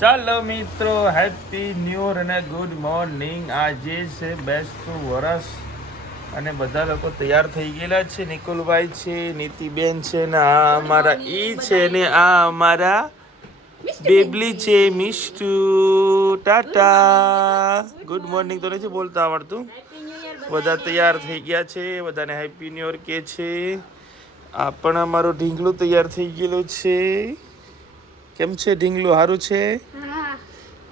ચાલો મિત્રો, happy new year અને ગુડ મોર્નિંગ. આજે છે બેસતું વરસ અને બધા લોકો તૈયાર થઈ ગયેલા છે. નિકુલભાઈ છે, નીતિબેન છે ને આ અમારા ઈ છે ને આ અમારા બેબલી છે મિષ્ટુ. ટાટા, ગુડ મોર્નિંગ તો નથી બોલતા આવડતું. બધા તૈયાર થઈ ગયા છે, બધાને હેપી ન્યૂ યર કે છે. આ પણ અમારું ઢીંગલું તૈયાર થઈ ગયેલું છે. કેમ છે ઢીંગલું, સારું છે?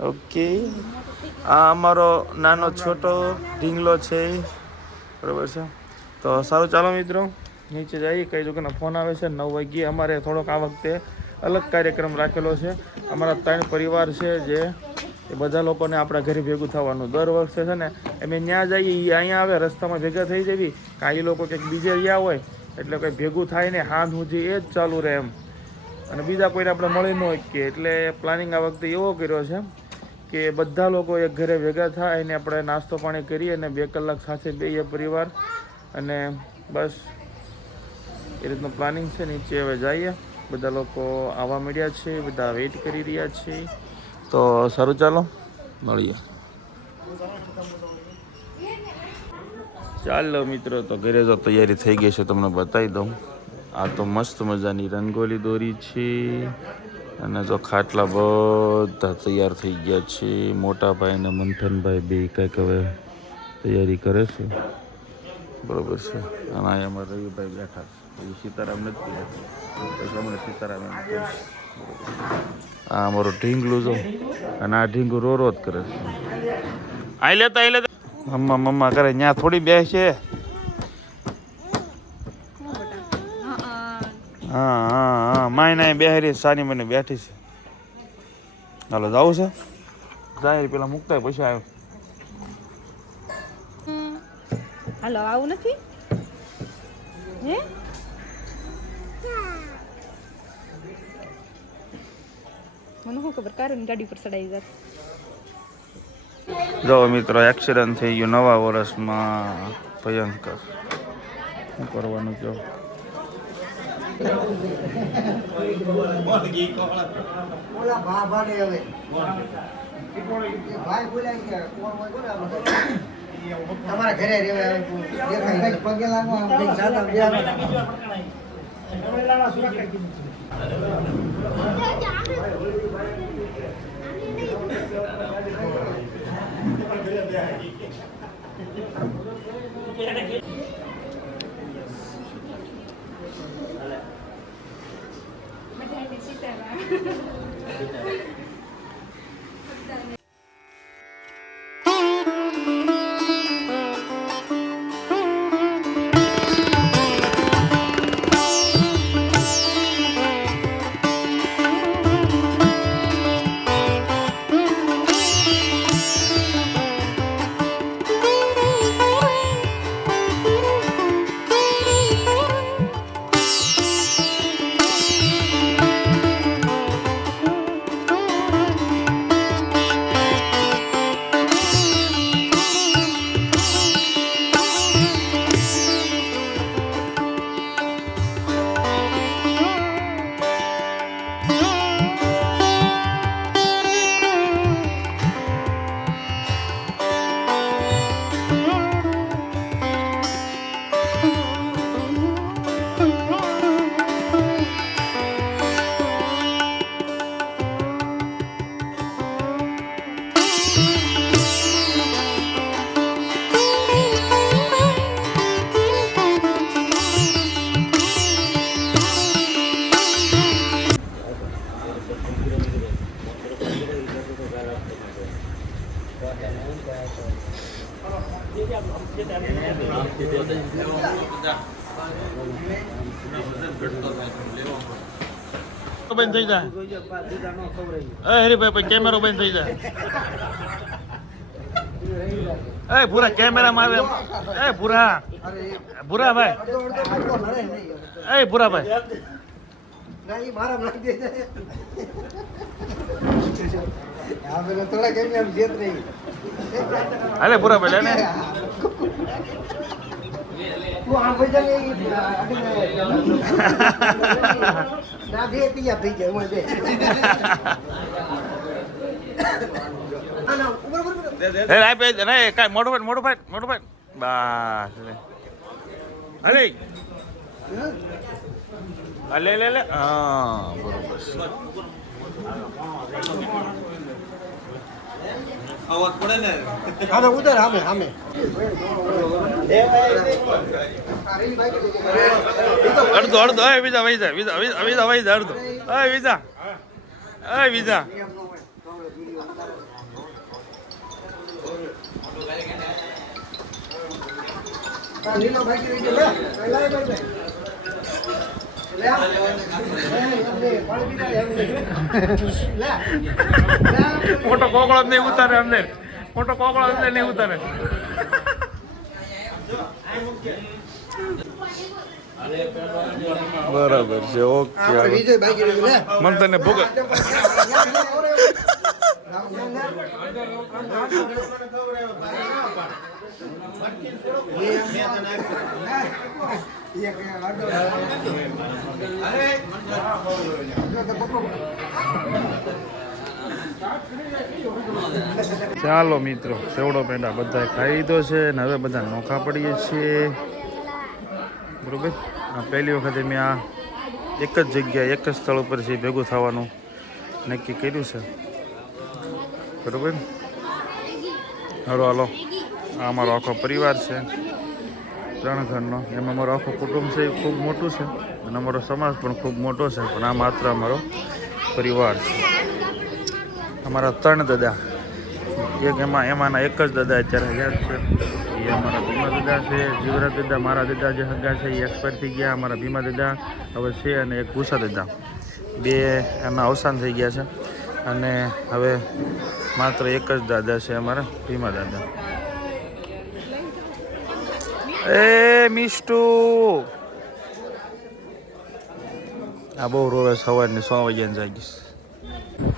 ઓકે. આ અમારો નાનો છોટો ઢીંગલો છે, બરાબર છે. તો સારું, ચાલો મિત્રો નીચે જઈએ. કઈ લોકોનો ફોન આવે છે. 9 વાગ્યે અમારે થોડોક આ વખતે અલગ કાર્યક્રમ રાખેલો છે. અમારા 3 પરિવાર છે જે એ બધા લોકોને આપણા ઘરે ભેગું થવાનું. દર વર્ષે છે ને અમે ત્યાં જઈએ, એ અહીંયા આવે, રસ્તામાં ભેગા થઈ જવી. કાંઈ લોકો કંઈક બીજે રહ્યા હોય એટલે કંઈ ભેગું થાય ને હાથ સુધી એ જ ચાલુ રહે એમ. અને બીજા કોઈને આપણે મળી ન શકીએ. એટલે પ્લાનિંગ આ વખતે એવો કર્યો છે કે બધા લોકો એક ઘરે ભેગા થાય અને આપણે નાસ્તો પાણી કરીએ અને 2 કલાક સાથે બેસીએ પરિવાર. અને બસ એ રીતનું પ્લાનિંગ છે. નીચે હવે જઈએ, બધા લોકો આવવા મળ્યા છે, બધા વેઇટ કરી રહ્યા છે. તો સારું, ચાલો મળીએ. ચાલો મિત્રો, તો ઘરે તો તૈયારી થઈ ગઈ છે, તમને બતાવી દઉં. આ તો મસ્ત મજાની રંગોલી દોરી છે અને જો ખાટલા બધા તૈયાર થઈ ગયા છે. મોટા ભાઈ અને મંથનભાઈ બે કંઈક હવે તૈયારી કરે છે, બરાબર છે. અને અહીંયા અમારા રવિભાઈ બેઠા છે. એ સીતારામ નથી એટલે અમને સીતારામ એમ કહે છે. આ અમારું ઢીંગલું જો, અને આ ઢીંગું રો જ કરે છે. આઈ લેતા મમ્મા મમ્મા કરે. ત્યાં થોડી બેસ છે. હા હા હા, માય બેહરી સાની મને બેઠી છે. હાલો જવું છે, જાય પેલા મુકતા પછી આવ્યો. હાલો, આવું નથી હે? મને શું ખબર, કારું ગાડી પર ચડાવી જાત. જો મિત્રો, એક્સિડન્ટ થઈ ગયું નવા વર્ષમાં, ભયંકર. શું કરવાનું જો. તમારા ઘરે પગે બંધ થઈ જાય. હરીભાઈ પછી કેમેરો બંધ થઈ જાય. પૂરા કેમેરામાં આવે. પૂરા પૂરા ભાઈ, પૂરા ભાઈ અરે પૂરા ભાઈ ને ના ઉપર ઉપર એ રાય પે ને કાઈ મોટું ભાઈ બસ અરે લે હા બરોબર અવાજ પડે ને હા તો ઉતર સામે સામે અડધો એ વિઝા વહી જાય અડધો એ વિઝા લીલો ભાઈ રહી ગયો લે ભાઈ મોટો કોકળો નહીં ઉતારે અંદર નહીં ઉતારે બરાબર છે ઓકે મન તને ભૂખ ચાલો મિત્રો સેવડો પેંડા બધા ખાઈ લીધો છે ને હવે બધા નોખા પડીએ છીએ બરોબર આ પહેલી વખતે મેં આ એક જ જગ્યાએ એક જ સ્થળ ઉપર છે ભેગું થવાનું નક્કી કર્યું છે બરોબર હાલો આ અમારો આખો પરિવાર છે 3 ઘરનો એમાં અમારો આખો કુટુંબ છે એ ખૂબ મોટું છે અને અમારો સમાજ પણ ખૂબ મોટો છે પણ આ માત્ર અમારો પરિવાર છે અમારા 3 દાદા એમાંના એક જ દાદા અત્યારે યાદ છે એ અમારા ભીમા દાદા છે જીવરાજ દાદા મારા દાદા જે હગા છે એ એક્સપાયર થઈ ગયા અમારા ભીમા દાદા હવે છે અને એક ભૂસા દાદા 2 એમના અવસાન થઈ ગયા છે અને હવે માત્ર એક જ દાદા છે અમારા ભીમા દાદા એ મિષ્ટુ આ બહુ રોવે સવારની 6 વાગ્યાને જાગીશ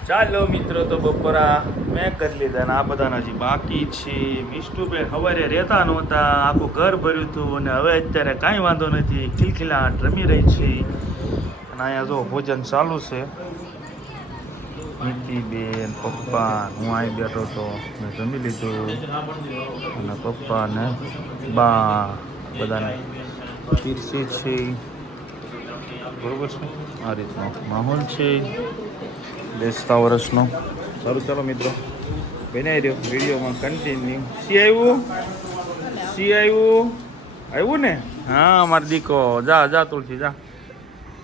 ચાલો મિત્રો તો બપોરા મેં કરી લીધા અને આ બધાના હજી બાકી છે મિષ્ટુભાઈ સવારે રહેતા નહોતા આખું ઘર ભર્યું હતું અને હવે અત્યારે કાંઈ વાંધો નથી ખિલખિલાટ રમી રહી છે અને અહીંયા જો ભોજન ચાલુ છે નીતિબેન પપ્પા હું અહીં બેઠો હતો મેં જમી લીધું અને પપ્પા ને બા બધાને પીરસી છે બરોબર છે આ રીતનો માહોલ છે બેસતા વર્ષનો સારું ચાલો મિત્રો બનાવી રહ્યો વિડીયોમાં કન્ટિન્યુ આવ્યું ને હા મારો દીકો જા તુલસી જા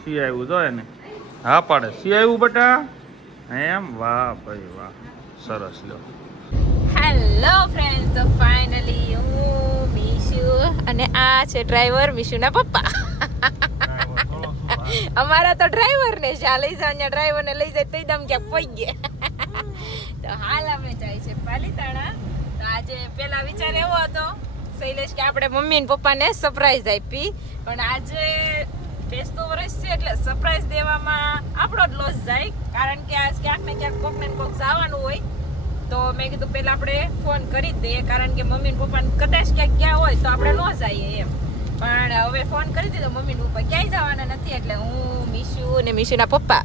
આવ્યું જો એને હા પાડે આવ્યું બટા એમ વાહ ભાઈ વાહ સરસ લો હેલો ફ્રેન્ડ્સ તો ફાઇનલી હું મીશુ અને આ છે ડ્રાઈવર મીશુના પપ્પા અમારા તો ડ્રાઈવર ને જ્યાં લઈ જાવ ત્યાં ડ્રાઈવર ને લઈ જાય તો એકદમ ક્યાંક પહોંચી ગયા તો હાલ અમે જાય છે પાલીતાણા તો આજે પેલા વિચાર એવો હતો શૈલેષ કે આપણે મમ્મી ને પપ્પાને સરપ્રાઈઝ આપી પણ આજે બેસતું વર્ષ છે એટલે સરપ્રાઈઝ દેવામાં આપણો જ લોસ જાય કારણ કે આજ ક્યાંક ને ક્યાંક કોક ને કોક જવાનું હોય તો મેં કીધું પેલા આપણે ફોન કરી જ દઈએ કારણ કે મમ્મી ને પપ્પાને કદાચ ક્યાંક ગયા હોય તો આપણે ન જઈએ એમ પણ હવે ફોન કરી દીધો મમ્મી પપ્પા ક્યાંય જવાના નથી એટલે હું મીશુ અને મીશુના પપ્પા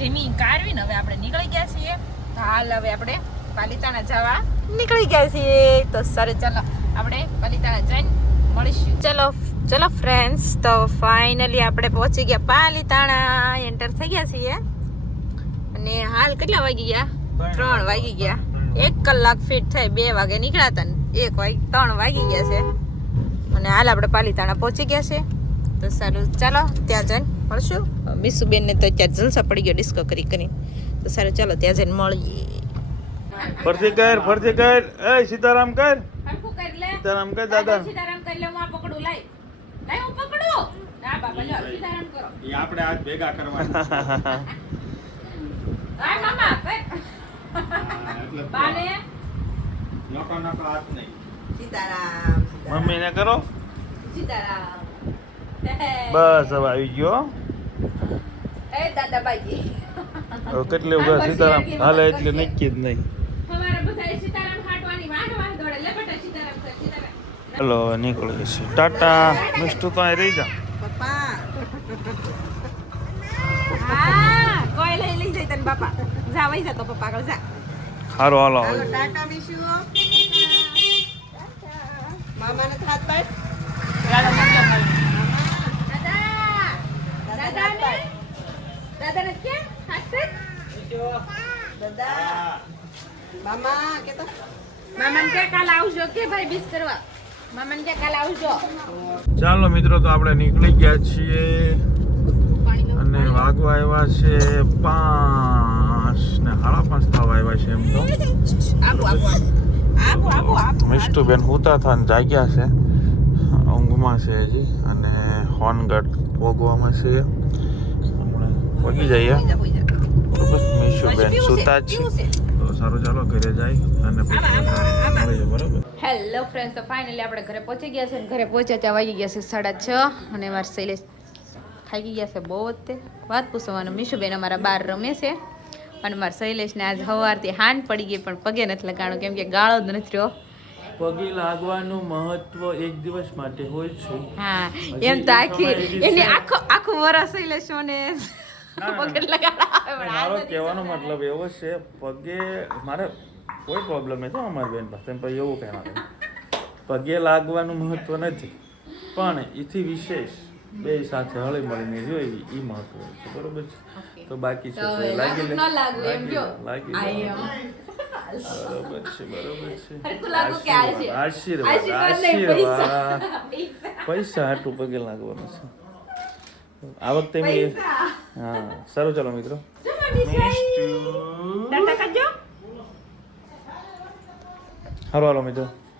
જેમી કારવીને હવે આપણે નીકળી ગયા છીએ તો હાલ હવે આપણે પાલીતાણા જવા નીકળી ગયા છીએ તો સર ચાલો આપણે પાલીતાણા જઈને મળીશું ચલો ફ્રેન્ડ્સ તો ફાઇનલી આપણે પહોંચી ગયા પાલીતાણા એન્ટર થઈ ગયા છીએ અને હાલ કેટલા વાગી ગયા 3 વાગી ગયા 1 કલાક ફીટ થાય 2 વાગે નીકળ્યા હતા ને 3 વાગી ગયા છે અને હાલ આપણે પાલીતાણા પહોંચી ગયા છે તો સારું ચાલો ત્યાં જઈને મળશું મીશુબેન ને તો અત્યારે જલસા પડી ગયો ડિસ્કો કરી તો સારું ચાલો ત્યાં જઈને મળીએ ફરતી કર એ સીતારામ કર સીતારામ કર દાદા સીતારામ કરી લે હું આ પકડું લાઈ હું પકડું ના બાબા લો સીતારામ કરો એ આપણે આજ ભેગા કરવાના હાય મામા કર બાને નકો હાથ નહીં સીતારામ મમ્મીને કરો સીતારામ બસ હવે આવી ગયો એ દાદા બાજી હવે કેટલી વખત સીતારામ હાલે એટલે નક્કી જ નહીં હમારે બધાય સીતારામ હાટવાની વાહ દોડે લે બેટા સીતારામ કર સીતારામ હલો નીકળી છે ટાટા મિસ્ટુ તો અહીં રહી જા પપ્પા હા કોઈ લઈ જાય તને બાપા જા વઈ જા તો પપ્પા આગળ જા હારો હાલો હાલો ટાટા મિશુ મામાને હાથ પાડ દાદાને કે હાથ પાડ દાદા મામા કે તો મામાને કે કાલ આવજો કે ભાઈ બીસ કરવા મામાને કે કાલ આવજો ચાલો મિત્રો તો આપણે નીકળી ગયા છીએ અને વાગવા આવ્યા છે 5 ને 5:30 થવા આવ્યા છે એમ તો આબુ મિષ્ટુબેન હુતા થા ને જાગ્યા છે ઊંઘમાં છે હજી અને હોનગઢ ભોગવામાં છે હમણાં પગી જઈએ બરોબર મિષ્ટુબેન સુતા જ છે તો સારું ચાલો ઘરે જાય અને પછી મળીએ બરોબર. હેલો ફ્રેન્ડ્સ તો ફાઇનલી આપણે ઘરે પહોંચી ગયા છે અને ઘરે પહોંચ્યા ત્યાં વાગી ગયા છે 6:30 અને મારા શૈલેષ થાકી ગયા છે બહુ જ વાત પૂછવાનું મીશુબેન અમારા બહાર રમે છે અને મારા શૈલેષને આજ સવારથી હાંડ પડી ગઈ પણ પગે નથી લગાણું કેમ કે ગાળો જ નથી રહ્યો. પગે લાગવાનું મહત્વ એક દિવસ માટે હોય છે. હા એમ તો આખી એની આખું વરસ શૈલેષોને પગે લગાડાવે મારો કહેવાનો મતલબ એવો છે પગે મારે કોઈ પ્રોબ્લેમ નથી અમારી બેન પાસે પણ એવું કહેવાનું પગે લાગવાનું મહત્વ નથી પણ એથી વિશેષ બે સાથે હળી મળીને જોઈ એ મહત્વ છે બરોબર છે. તો બાકી છે તો લાગી લે લાગી બરોબર છે આશીર્વાદ પૈસા હાટું પગે લાગવાનું છે આ વખતે હા સારું ચાલો મિત્રો હાલો હાલો મિત્રો